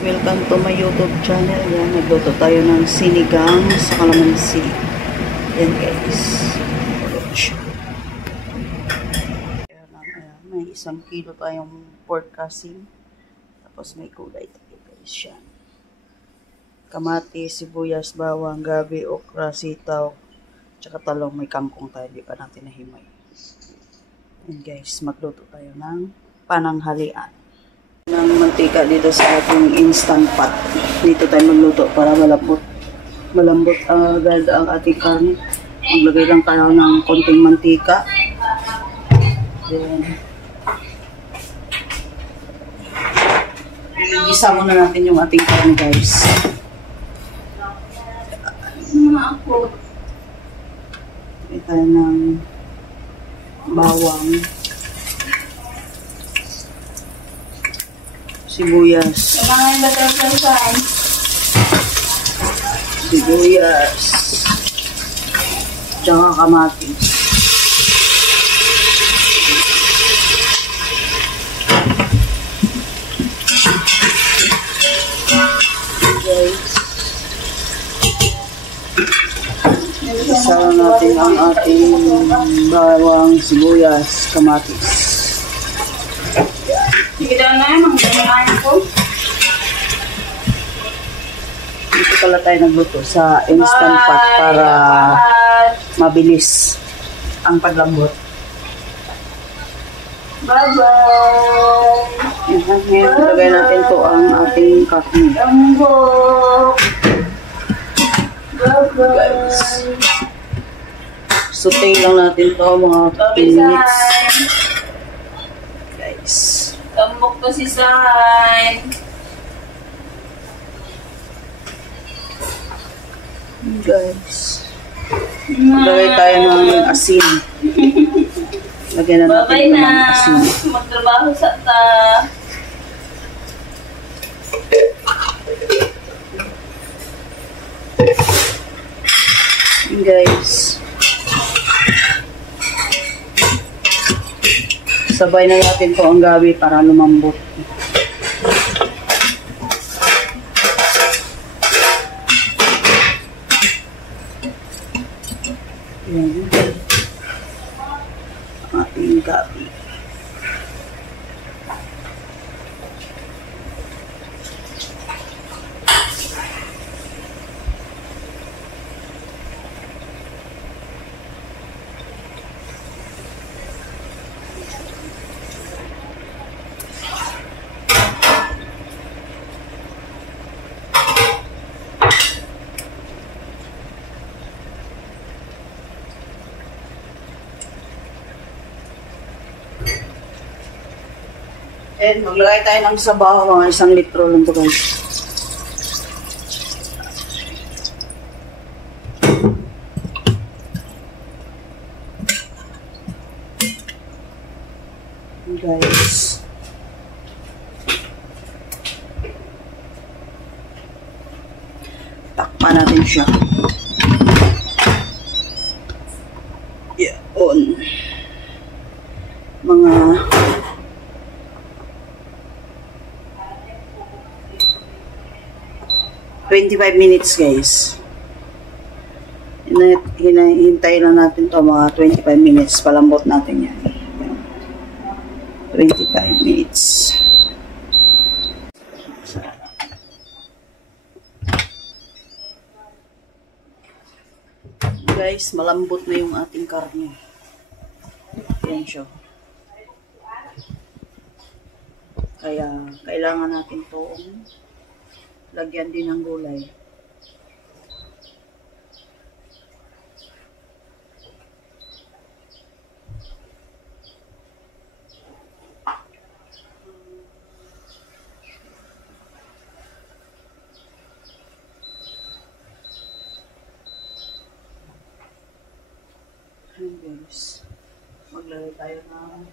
welcome to my YouTube channel. Yan, nagluto tayo ng sinigang sa kalamansi. Yan guys. May 1 kilo tayong pork casing. Tapos may gulay tayo guys. Yan. Kamatis, sibuyas, bawang, gabi, okra, sitaw, tsaka talong. May kangkong tayo. Di pa natin nahimay. Yan guys, magluto tayo ng pananghalian. Ng mantika dito sa ating instant pot. Dito tayo magluto para malambot agad ang ating karne. Maglagay lang tayo ng konting mantika. Then, igisa muna natin yung ating karne guys. Lagay tayo ng bawang, sibuyas, tsaka kamatis. Isa natin ang ating bawang, sibuyas, kamatis. Dito pala tayo nagluto sa instant pot para mabilis ang paglambot. Bye-bye! Ngayon, lagay natin to ang ating karne. Guys. Saute lang natin to mga 15 minutes. Guys. Tambok to si Sai. Guys. Lagay tayo ng asin. Lagyan na natin ng asin. Magtrabaho sa ta. Guys. Sabay na natin po ang gabi para lumambot. Yan. Ating gabi. And maglagay tayo ng sabaw, mga 1 litro lang ito guys. Guys. Takpan natin siya. Yeah, on. Mga 25 minutes guys. Hintay lang natin to mga 25 minutes. Palambot natin yan. 25 minutes. Guys, malambot na yung ating karne. Yan siya. Kaya kailangan natin itong lagyan din ng gulay. Ayan guys. Maglagay tayo ng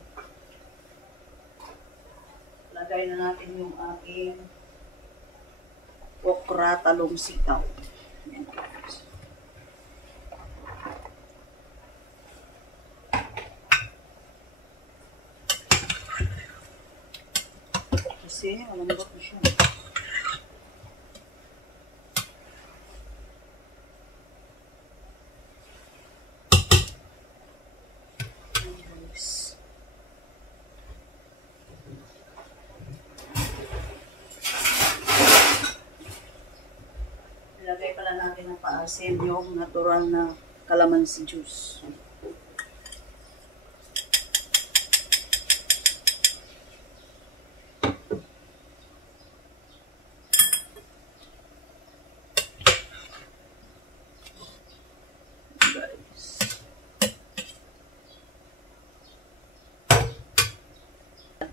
lagay na natin yung aking okra, talong, sitaw. Ayan guys. Kasi malambot na siya. asin yung natural na calamansi juice.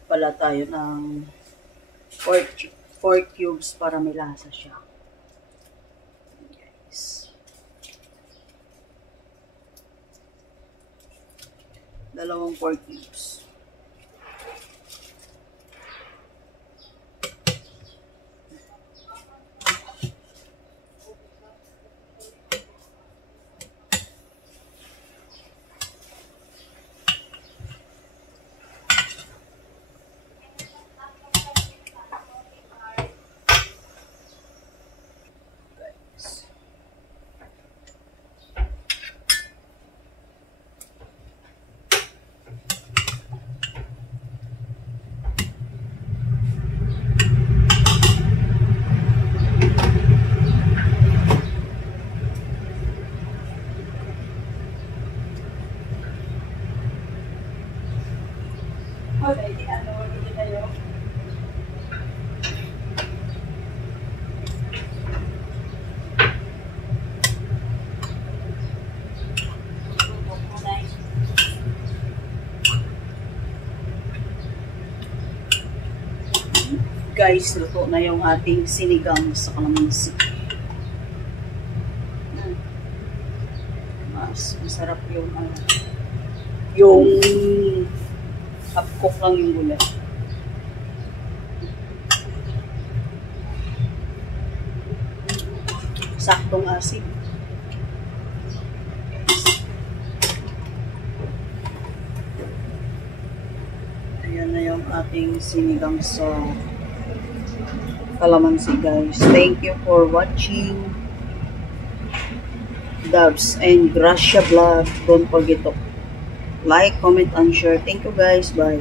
Pala tayo ng 4 cubes para may lasa siya. Guys. 2 4 cubes. Guys, luto na yung ating sinigang sa calamansi. Mas masarap yung half cook lang yung gulay. Saktong asin. Ayan na yung ating sinigang sa calamansi, guys. Thank you for watching. Dubs and Gracia Vlog. Don't forget to like, comment, and share. Thank you, guys. Bye.